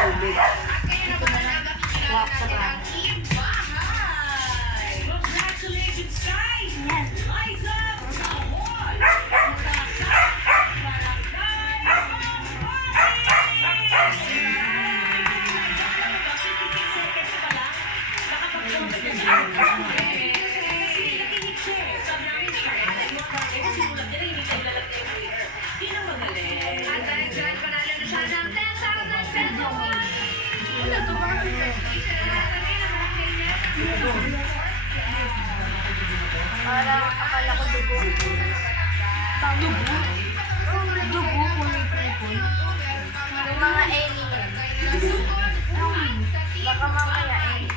tubig. Ito na lang. Walk sa bahay. Parang akala ko dugo. Dugo? Dugo, kulay-kulay. Yung mga alien. Baka mamaya alien.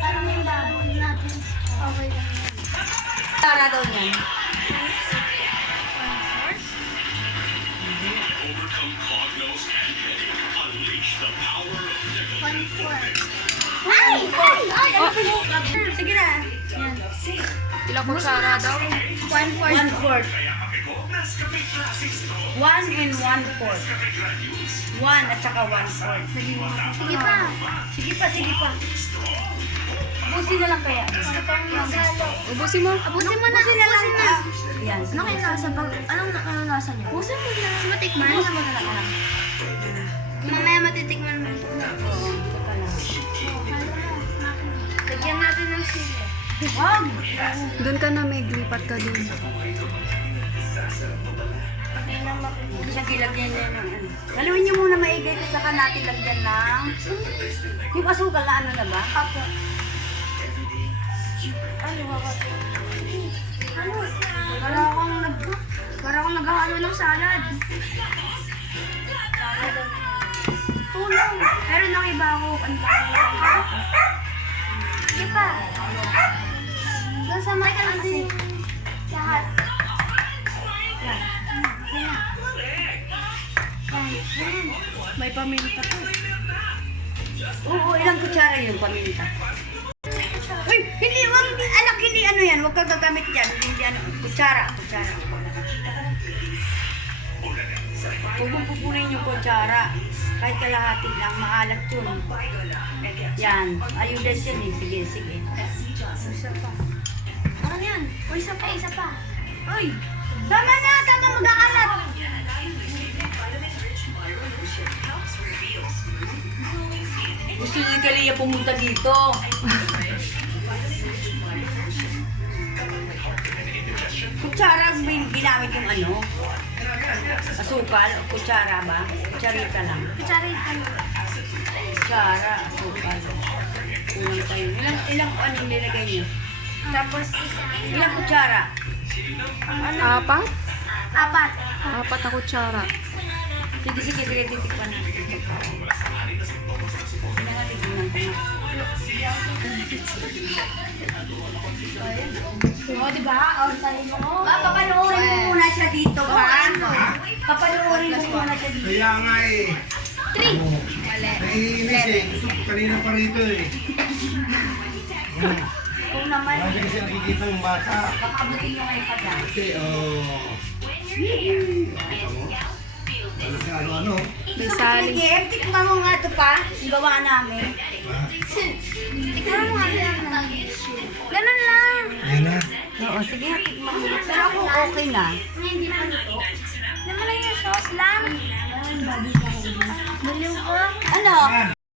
Parang may baboy natin. Okay lang. Tara daw niyan. Ay! Ay! Sige na. Yan. Ilang kutsara daw? 1/4. 1 and 1/4. 1 at saka 1/4. Sige pa. Sige pa. Busin na lang kaya. Ubusin mo. Abusin mo na. Abusin na lang. Yan. Ano kayo lasa? Anong lasa niyo? Abusin mo na. Sa matikman? Busin mo na lang. anak. Mamaya matitikman mo ito. Oo, teka lang. Lagyan natin ng sili. Wag! Doon ka na, Meg. Lipat ka doon. Hindi siya gilagyan niya ng ano. Haluin niyo muna maigay ko saka natin lagyan ng yung asukal na ano na ba? Apo. Ano ba ba? Ano? Para akong naghahalo ng salad. Tulong. Pero nang iba ako, ang dami. Sige pa. Doon sa mga kasi. Lahat. Yan. May paminta po. Oo, ilang kutsara yung paminta? Uy, hindi, wag, anak, hindi ano yan. Huwag kang gagamit yan. Hindi ano, kutsara. Huwag mong pupunin yung kutsara. Kahit kalahati lang, maalat yun. Yan, ayudas yun eh. Sige. Isa pa. Ano yan? O, isa pa. Uy, tama mag-aalat. Gusto ni Kalia pumunta dito. Kutsara, ginamit yung ano? Asukal? Kutsara ba? Kutsarita lang. Kutsarita lang. Kutsara, asukal. Kulang tayo. Ilang ano nilagay niyo? Tapos, Ilang kutsara? Apat? apat. Apat na kutsara. Sige, titikpan natin. Tingnan ko nga. O, diba? O, tayo mo. Papanoorin mo muna siya dito, ba? Papanoorin mo muna siya dito. Kaya nga eh. 3. Naiinis eh. Gusto ko kanina pa rito eh. Kung naman, Lagi kasi nakikita yung bata. pakabutin nyo ngayon pa dyan. Kasi ano. May saling. Sige, tikman mo nga ito pa. Yung gawa namin. Ikaw mo nga lang. Ganun lang. Yan na. Oo, sige, tikman mo. Pero ako okay na. Hindi pa luto. Naman lang yung sauce lang. Baliw ko. Ano?